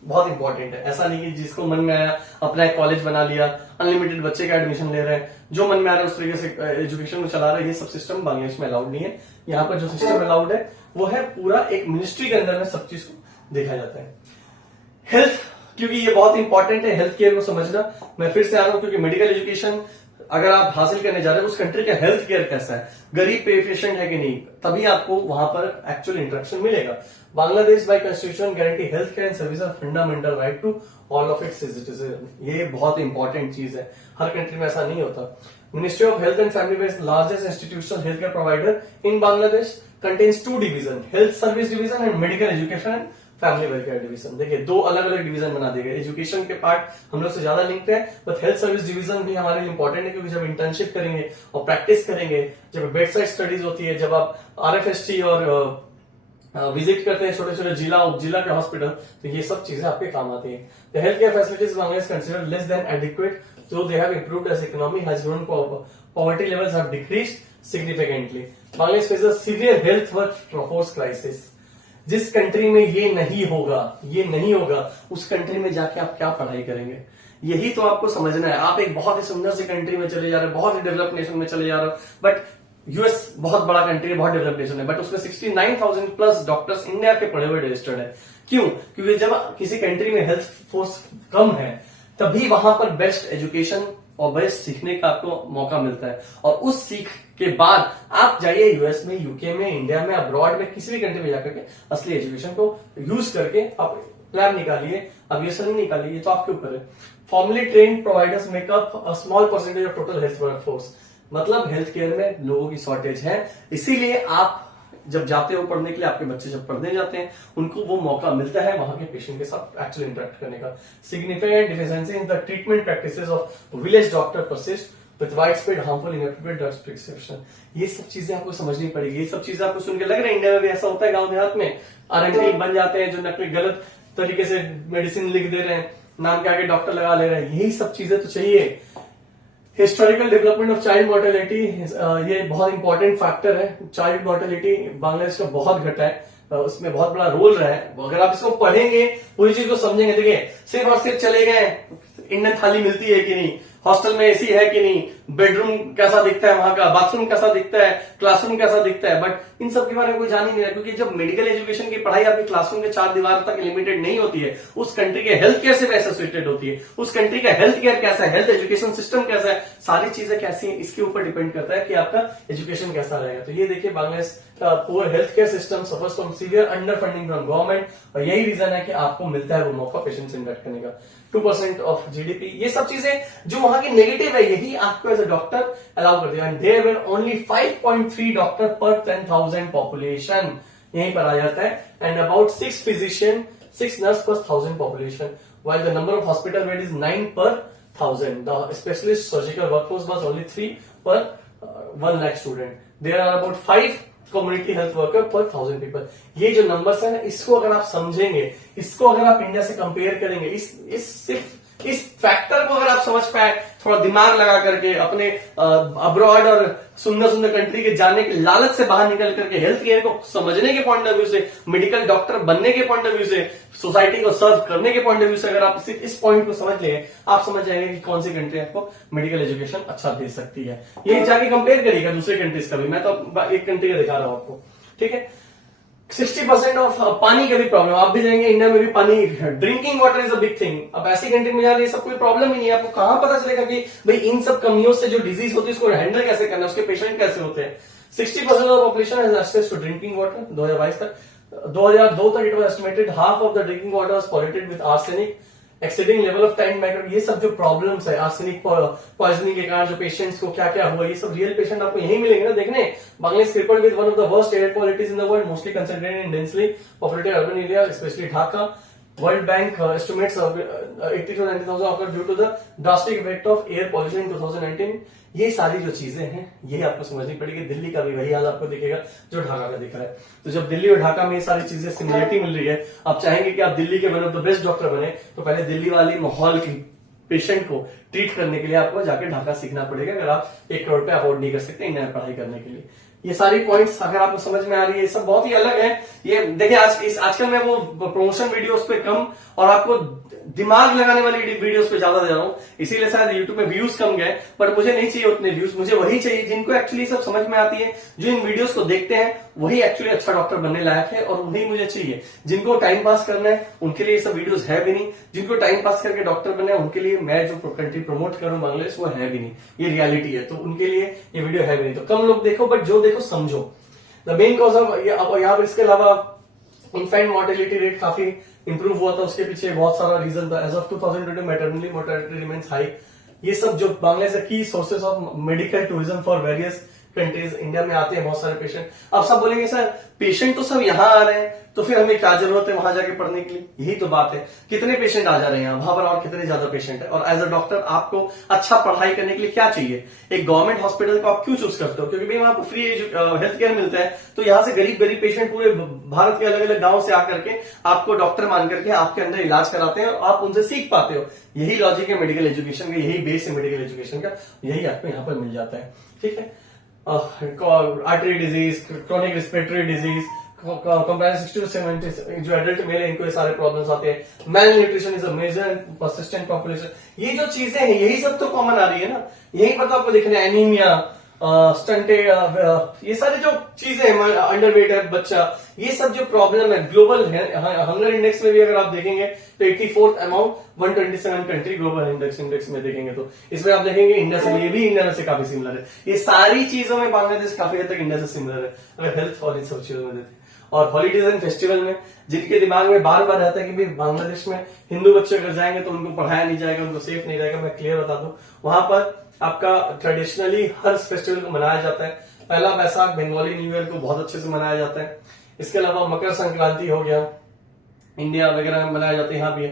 बहुत इंपॉर्टेंट है। ऐसा नहीं कि जिसको मन में आया अपना एक कॉलेज बना लिया, अनलिमिटेड बच्चे का एडमिशन ले रहे हैं, जो मन में आ रहा है उस तरीके से एजुकेशन को चला रहे हैं। ये सब सिस्टम बांग्लादेश में अलाउड नहीं है। यहाँ पर जो सिस्टम अलाउड है वो है पूरा एक मिनिस्ट्री के अंदर में सब चीज को देखा जाता है। हेल्थ, क्योंकि ये बहुत इंपॉर्टेंट है हेल्थ केयर को समझना। मैं फिर से आ रहा हूं, क्योंकि मेडिकल एजुकेशन अगर आप हासिल करने जा रहे हैं, उस कंट्री का हेल्थ केयर कैसा है, गरीब पेशेंट है कि नहीं, तभी आपको वहां पर एक्चुअल इंटरेक्शन मिलेगा। Bangladesh by constitution guarantee health care and service are fundamental right to all of its citizen. ये बहुत इंपॉर्टेंट चीज है, हर कंट्री में ऐसा नहीं होता। Ministry of health and family welfare, largest institutional health care provider in Bangladesh, contains 2 division, health service division and medical education and family welfare division. देखिए 2 अलग अलग डिवीजन बना दिए गए। एजुकेशन के पार्ट हम लोग से ज्यादा लिंक्ड है, बट हेल्थ सर्विस डिवीजन भी हमारे लिए इंपॉर्टेंट है, क्योंकि जब इंटर्नशिप करेंगे और प्रैक्टिस करेंगे, जब बेड साइड स्टडीज होती है, जब आप RFST और विजिट करते हैं छोटे छोटे जिला उप जिला के हॉस्पिटल, तो ये सब चीजें आपके काम आती है। The health care facilities Bangladesh considered less than adequate, so they have improved as economy has grown, poverty levels have decreased significantly. Bangladesh faces a severe health workforce crisis. जिस कंट्री में ये नहीं होगा, उस कंट्री में जाके आप क्या पढ़ाई करेंगे? यही तो आपको समझना है। आप एक बहुत ही सुंदर सी कंट्री में चले जा रहे हैं, बहुत ही डेवलप नेशन में चले जा रहे हो, बट यूएस बहुत बड़ा कंट्री है, बहुत डेवलप नेशन है, बट उसमें 69,000 प्लस डॉक्टर्स इंडिया के पढ़े हुए रजिस्टर्ड है। क्यों? क्योंकि जब किसी कंट्री में हेल्थ फोर्स कम है, तभी वहां पर बेस्ट एजुकेशन और बेस्ट सीखने का आपको मौका मिलता है। और उस सीख के बाद आप जाइए यूएस में, यूके में, इंडिया में, अब्रॉड में, किसी भी कंट्री में जाकर के असली एजुकेशन को यूज करके आप प्लान निकालिए, अविएशन नहीं निकालिए, तो आपके ऊपर है। Formally trained providers make up a small percentage of total health workforce. मतलब हेल्थ केयर में लोगों की शॉर्टेज है, इसीलिए आप जब जाते हो पढ़ने के लिए, आपके बच्चे जब पढ़ने जाते हैं, उनको वो मौका मिलता है वहां के पेशेंट के साथ एक्चुअली इंटरेक्ट करने का। Significant deficiency in the treatment practices of village doctor persist with widespread harmful inappropriate drugs prescription. ये सब चीजें आपको समझनी पड़ेगी। ये सब चीजें आपको सुन के लग रहा है इंडिया में भी ऐसा होता है, गांव देहात में RMP बन जाते हैं जो नकली गलत तरीके से मेडिसिन लिख दे रहे हैं, नाम के आगे डॉक्टर लगा ले रहे हैं। यही सब चीजें तो चाहिए। Historical development of child mortality, ये बहुत इंपॉर्टेंट फैक्टर है। चाइल्ड मोर्टेलिटी बांग्लादेश का बहुत घटा है, उसमें बहुत बड़ा रोल रहा है। अगर आप इसको पढ़ेंगे, पूरी चीज को समझेंगे, देखिए सिर्फ और सिर्फ चले गए इंडियन थाली मिलती है कि नहीं, हॉस्टल में एसी है कि नहीं, बेडरूम कैसा दिखता है वहां का, बाथरूम कैसा दिखता है, क्लासरूम कैसा दिखता है, बट इन सब के बारे में कोई जान ही नहीं रहा। क्योंकि जब मेडिकल एजुकेशन की पढ़ाई आपकी क्लासरूम के 4 दीवार तक लिमिटेड नहीं होती है, उस कंट्री के हेल्थ केयर से एसोसिएटेड होती है, उस कंट्री का हेल्थ केयर कैसा है, हेल्थ एजुकेशन सिस्टम कैसा है, सारी चीजें कैसी है, इसके ऊपर डिपेंड करता है कि आपका एजुकेशन कैसा रहेगा। तो ये देखिए Bangladesh poor healthcare system suffers from severe underfunding from government, और यही रीजन है कि आपको मिलता है वो मौका पेशेंट से इंटरेक्ट करने का। 2% ऑफ जीडीपी, ये सब चीजें जो वहां की नेगेटिव है, यही आपको एज अ डॉक्टर अलाउ कर दिया। And there were only 5.3 doctor per 10,000 population, यहीं पर आ जाता है। And about 6 physician, 6 nurse per 1,000 population, while the number of hospital bed is 9 per 1,000. The specialist surgical workforce was only 3 per 1 lakh student. There are about 5 community health worker per 1,000 people. ये जो numbers है ना, इसको अगर आप समझेंगे, इसको अगर आप इंडिया से कंपेयर करेंगे, सिर्फ इस फैक्टर को अगर आप समझ पाए, थोड़ा दिमाग लगा करके अपने अब्रॉड और सुंदर सुंदर कंट्री के जाने के लालच से बाहर निकल करके हेल्थ केयर को समझने के पॉइंट ऑफ व्यू से, मेडिकल डॉक्टर बनने के पॉइंट ऑफ व्यू से, सोसाइटी को सर्व करने के पॉइंट ऑफ व्यू से अगर आप सिर्फ इस पॉइंट को समझ लें, आप समझ जाएंगे कि कौन सी कंट्री आपको मेडिकल एजुकेशन अच्छा दे सकती है। ये जाके कंपेयर करिएगा दूसरे कंट्रीज का भी, मैं तो एक कंट्री का दिखा रहा हूं आपको, ठीक है। 60% ऑफ पानी का भी प्रॉब्लम, आप भी जाएंगे इंडिया में भी पानी, drinking water is a big thing. अब ऐसी कंट्री में यार ये सब कोई प्रॉब्लम ही नहीं है, आपको कहां पता चलेगा कि भाई इन सब कमियों से जो डिजीज होती है उसको हैंडल कैसे करना है, उसके पेशेंट कैसे होते हैं। 60% of population has access to drinking water. 2022 तक, 2002 तक it was estimated half of the drinking water was polluted with arsenic, exceeding level of 10 micron. ये सब जो प्रॉब्लम्स है आर्सेनिक पॉइजनिंग के कारण जो पेशेंट्स को क्या क्या हुआ, ये सब रियल पेशेंट आपको यही मिलेंगे ना देखने। Bangladesh crippled with one of the worst air qualities in the world, mostly concentrated in densely populated urban area, especially Dhaka. World Bank estimates 80 to 90,000 occurred due to the drastic effect of air pollution in 2019. ये सारी जो चीजें हैं ये आपको समझनी पड़ेगी। दिल्ली का भी वही हाल आपको दिखेगा जो ढाका का दिख रहा है। तो जब दिल्ली और ढाका में ये सारी चीजें सिमिलरिटी मिल रही है, आप चाहेंगे कि आप दिल्ली के one of the best doctor बने, तो पहले दिल्ली वाली माहौल की पेशेंट को ट्रीट करने के लिए आपको जाके ढाका सीखना पड़ेगा, अगर आप 1 करोड़ पे अफोर्ड नहीं कर सकते इंडिया में पढ़ाई करने के लिए। ये सारी पॉइंट्स अगर आपको समझ में आ रही है, ये सब बहुत ही अलग है। ये देखिए आजकल मैं वो प्रमोशन वीडियोस पे कम और आपको दिमाग लगाने वाली वीडियोस पे ज्यादा दे रहा हूं, इसीलिए शायद यूट्यूब में व्यूज कम गए, पर मुझे नहीं चाहिए उतने व्यूज। मुझे वही चाहिए जिनको एक्चुअली सब समझ में आती है, जो इन वीडियोस को देखते हैं वही एक्चुअली अच्छा डॉक्टर बनने लायक है, और वही मुझे चाहिए। जिनको टाइम पास करना है उनके लिए ये सब वीडियोस है भी नहीं, जिनको टाइम पास करके डॉक्टर बनना है उनके लिए मैं जो कंट्री प्रमोट करूं बांग्लादेश, वो है भी नहीं। ये रियलिटी है, तो उनके लिए ये वीडियो है भी नहीं। तो कम लोग देखो, बट जो देखो समझो। द मेन कॉज ऑफ यहाँ पर इसके अलावा इन्फेंट मोर्टेलिटी रेट काफी इंप्रूव हुआ था, उसके पीछे बहुत सारा रीजन था। As of 2022 maternally mortality remains high. ये सब जो बांग्लादेश की sources of medical tourism for various countries, India में आते हैं बहुत सारे पेशेंट। अब सब बोलेंगे सर पेशेंट तो सब यहाँ आ रहे हैं, तो फिर हमें क्या जरूरत है वहां जाके पढ़ने के लिए? यही तो बात है, कितने पेशेंट आ जा रहे हैं यहाँ, वहां पर और कितने ज्यादा पेशेंट है। और एज अ डॉक्टर आपको अच्छा पढ़ाई करने के लिए क्या चाहिए? एक गवर्नमेंट हॉस्पिटल को आप क्यों चूज करते हो? क्योंकि भाई वहां पर फ्री हेल्थ केयर मिलता है, तो यहाँ से गरीब गरीब पेशेंट पूरे भारत के अलग अलग गांव से आकर के आपको डॉक्टर मान करके आपके अंदर इलाज कराते हैं, और आप उनसे सीख पाते हो। यही लॉजिक है मेडिकल एजुकेशन का, यही बेस है मेडिकल एजुकेशन का, यही आपको यहाँ पर मिल जाता है। ठीक है, artery disease, chronic respiratory disease, compare 60 to 70 जो एडल्ट मेल है इनको ये सारे प्रॉब्लम्स आते हैं। Malnutrition is a major and persistent population. ये जो चीजें हैं यही सब तो कॉमन आ रही है ना, यही पर तो आपको दिख रहा है। एनीमिया, स्टंटेड, ये सारी जो चीजें हैं, अंडरवेट है बच्चा, ये सब जो प्रॉब्लम है ग्लोबल हंगर इंडेक्स में भी अगर आप देखेंगे तो 84th amount 127 country global index में देखेंगे तो इसमें आप देखेंगे इंडिया से, ये भी इंडिया से काफी सिमिलर है। ये सारी चीजों में बांग्लादेश काफी हद तक इंडिया से सिमिलर है अगर हेल्थ और इन सब चीजों में देखें। और हॉलीडेज एंड फेस्टिवल में जिनके दिमाग में बार बार रहता है कि भाई बांग्लादेश में हिंदू बच्चे अगर जाएंगे तो उनको पढ़ाया नहीं जाएगा, उनको सेफ नहीं रहेगा, मैं क्लियर बता दूं, वहां पर आपका ट्रेडिशनली हर फेस्टिवल को मनाया जाता है। पहला बैसाख बंगाली न्यू ईयर को बहुत अच्छे से मनाया जाता है। इसके अलावा मकर संक्रांति हो गया, इंडिया वगैरह में मनाया जाते हैं, यहाँ भी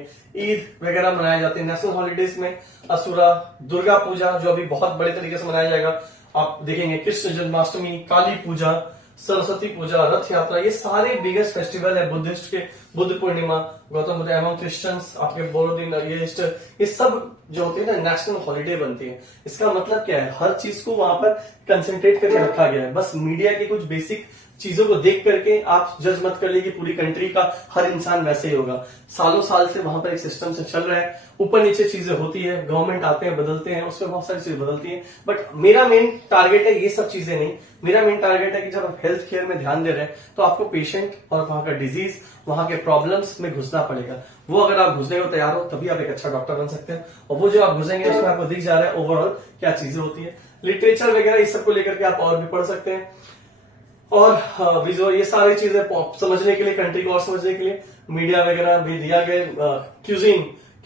ईद वगैरह मनाए जाते हैं। नेशनल हॉलीडेज में असुरा, दुर्गा पूजा जो अभी बहुत बड़े तरीके से मनाया जाएगा, आप देखेंगे कृष्ण जन्माष्टमी, काली पूजा, सरस्वती पूजा, रथ यात्रा, ये सारे बिगेस्ट फेस्टिवल है बुद्धिस्ट के। बुद्ध पूर्णिमा, गौतम बुद्ध एवं क्रिश्चियंस, आपके बोरोदिन, ये ईस्टर, ये सब जो होती है ना नेशनल हॉलीडे बनती है। इसका मतलब क्या है? हर चीज को वहां पर कंसेंट्रेट करके रखा गया है। बस मीडिया की कुछ बेसिक चीजों को देख करके आप जज मत कर लीजिए कि पूरी कंट्री का हर इंसान वैसे ही होगा। सालों साल से वहां पर एक सिस्टम से चल रहा है, ऊपर नीचे चीजें होती है, गवर्नमेंट आते हैं बदलते हैं, उसमें बहुत सारी चीजें बदलती हैं। बट मेरा मेन टारगेट है ये सब चीजें नहीं, मेरा मेन टारगेट है कि जब आप हेल्थ केयर में ध्यान दे रहे हैं तो आपको पेशेंट और वहां का डिजीज, वहां के प्रॉब्लम्स में घुसना पड़ेगा। वो अगर आप घुसने को तैयार हो तभी आप एक अच्छा डॉक्टर बन सकते हैं। और वो जो आप घुसेंगे उसमें आपको दिख जा रहा है ओवरऑल क्या चीजें होती है। लिटरेचर वगैरह इस सब को लेकर के आप और भी पढ़ सकते हैं। और विजुअल, ये सारी चीजें समझने के लिए, कंट्री को और समझने के लिए मीडिया वगैरह भी दिया गया।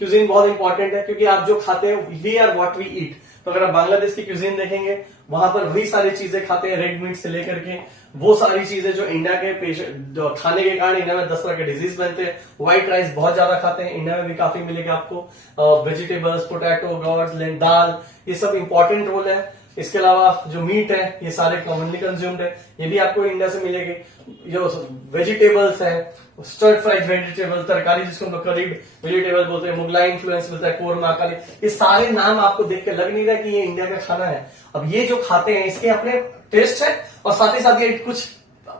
क्यूजीन बहुत इंपॉर्टेंट है, क्योंकि आप जो खाते हैं, we are what we eat. तो अगर आप बांग्लादेश की क्यूजीन देखेंगे, वहां पर वही सारी चीजें खाते हैं, रेड मीट से लेकर के वो सारी चीजें जो इंडिया के जो खाने के कारण इंडिया में 10 तरह के डिजीज बनते हैं। व्हाइट राइस बहुत ज्यादा खाते हैं, इंडिया में भी काफी मिलेगा आपको। वेजिटेबल्स, पोटैटो, गॉड्स, दाल, ये सब इंपॉर्टेंट रोल है। इसके अलावा जो मीट है, ये सारे कॉमनली कंज्यूम्ड है, ये भी आपको इंडिया से मिलेगी। जो वेजिटेबल्स है, स्टर्ड फ्राइड वेजिटेबल, तरकारी जिसको हम लोग करीब वेजिटेबल बोलते हैं, मुगलाई इन्फ्लुएंस मिलता है, कोरमा, काली, ये सारे नाम आपको देख के लग नहीं रहा कि ये इंडिया का खाना है। अब ये जो खाते हैं, इसके अपने टेस्ट है और साथ ही साथ ये कुछ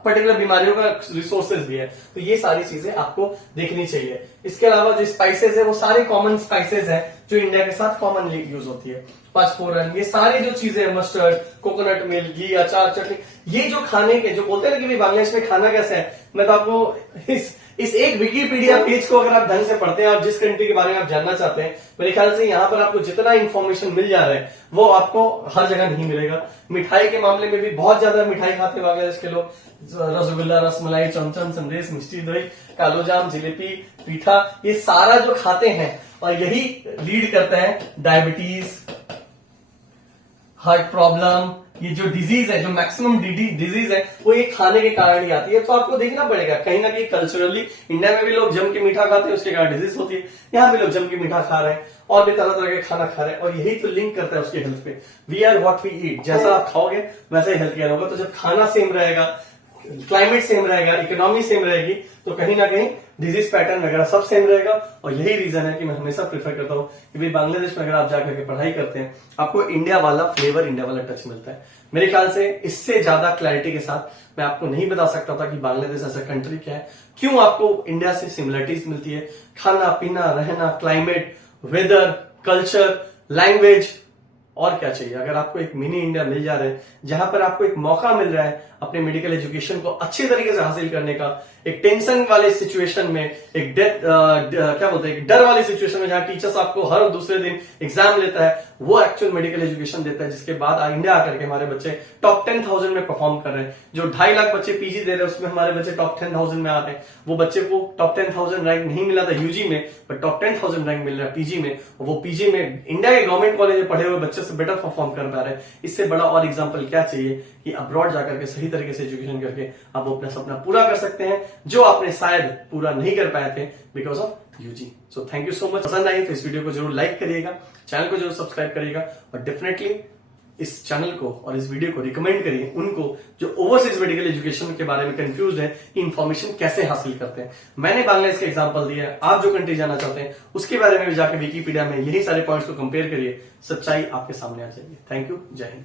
पर्टिकुलर बीमारियों का रिसोर्सेज भी है। तो ये सारी चीजें आपको देखनी चाहिए। इसके अलावा जो स्पाइसेस है, वो सारे कॉमन स्पाइसेस है जो इंडिया के साथ कॉमनली यूज होती है। पाँचफोरन, ये सारी जो चीजें, मस्टर्ड, कोकोनट मिल्क, घी, अचार, चटनी, ये जो खाने के जो बोलते हैं ना कि भाई बांग्लादेश में खाना कैसे है, मैं तो आपको इस एक विकिपीडिया पेज को अगर आप ढंग से पढ़ते हैं और जिस कंट्री के बारे में आप जानना चाहते हैं, मेरे ख्याल से यहाँ पर आपको जितना इंफॉर्मेशन मिल जा रहा है वो आपको हर जगह नहीं मिलेगा। मिठाई के मामले में भी बहुत ज्यादा मिठाई खाते हैं बांग्लादेश के लोग। रसगुल्ला, रसमलाई, चमचम, संदेश, मिष्टी दही, कालोजाम, जिलेबी, पीठा, ये सारा जो खाते हैं और यही लीड करता है डायबिटीज, हार्ट प्रॉब्लम, ये जो डिजीज है, जो मैक्सिमम डिजीज है, वो ये खाने के कारण ही आती है। तो आपको देखना पड़ेगा, कहीं ना कहीं कल्चरली इंडिया में भी लोग जम के मीठा खाते हैं, उसके कारण डिजीज होती है। यहाँ भी लोग जम के मीठा खा रहे हैं और भी तरह तरह के खाना खा रहे हैं, और यही तो लिंक करता है उसके हेल्थ पे। We are what we eat, जैसा आप खाओगे वैसे ही हेल्थ केयर होगा। तो जब खाना सेम रहेगा, क्लाइमेट सेम रहेगा, इकोनॉमी सेम रहेगी, तो कहीं ना कहीं डिजीज पैटर्न वगैरह सब सेम रहेगा। और यही रीजन है कि मैं हमेशा प्रेफर करता हूं कि भाई बांग्लादेश में अगर आप जाकर के पढ़ाई करते हैं, आपको इंडिया वाला फ्लेवर, इंडिया वाला टच मिलता है। मेरे ख्याल से इससे ज्यादा क्लैरिटी के साथ मैं आपको नहीं बता सकता था कि बांग्लादेश ऐसा कंट्री क्या है, क्यों आपको इंडिया से सिमिलरिटीज मिलती है, खाना पीना, रहना, क्लाइमेट, वेदर, कल्चर, लैंग्वेज, और क्या चाहिए। अगर आपको एक मिनी इंडिया मिल जा रहा है, जहां पर आपको एक मौका मिल रहा है अपने मेडिकल एजुकेशन को अच्छी तरीके से हासिल करने का, एक टेंशन वाले सिचुएशन में, एक क्या बोलते हैं, एक डर वाली सिचुएशन में, जहां टीचर्स आपको हर दूसरे दिन एग्जाम लेता है, वो एक्चुअल मेडिकल एजुकेशन देता है, जिसके बाद इंडिया आकर के हमारे बच्चे टॉप 10,000 में परफॉर्म कर रहे हैं। जो 2.5 लाख बच्चे पीजी दे रहे हैं, उसमें हमारे बच्चे टॉप 10,000 में आ रहे हैं। वो बच्चे को टॉप 10,000 रैंक नहीं मिला था यूजी में, बट टॉप 10,000 रैंक मिल रहा है पीजी में, और वो पीजी में इंडिया के गवर्नमेंट कॉलेज में पढ़े हुए बच्चे से बेटर परफॉर्म कर पा रहे हैं। इससे बड़ा और एग्जाम्पल क्या चाहिए कि अब्रॉड जाकर के सही तरीके से एजुकेशन करके आप अपना सपना पूरा कर सकते हैं, जो आपने शायद पूरा नहीं कर पाए थे because of UG. So thank you so much. पसंद आई तो इस वीडियो को जरूर लाइक करिएगा, चैनल को जरूर सब्सक्राइब करिएगा, और डेफिनेटली इस चैनल को और इस वीडियो को रिकमेंड करिए उनको जो ओवरसीज मेडिकल एजुकेशन के बारे में कंफ्यूज है कि इंफॉर्मेशन कैसे हासिल करते हैं। मैंने बांग्लादेश का एग्जांपल दिया है, आप जो कंट्री जाना चाहते हैं उसके बारे में भी जाकर विकिपीडिया में यही सारे पॉइंट्स को कंपेयर करिए, सच्चाई आपके सामने आ जाएगी। थैंक यू, जय हिंद।